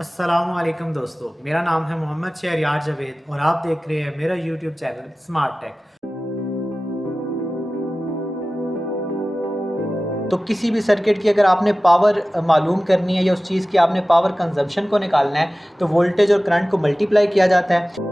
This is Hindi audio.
अस्सलामुअलैकुम दोस्तों, मेरा नाम है मोहम्मद शहरयार जावेद और आप देख रहे हैं मेरा यूट्यूब चैनल स्मार्ट टेक। तो किसी भी सर्किट की अगर आपने पावर मालूम करनी है या उस चीज़ की आपने पावर कंजम्पशन को निकालना है तो वोल्टेज और करंट को मल्टीप्लाई किया जाता है।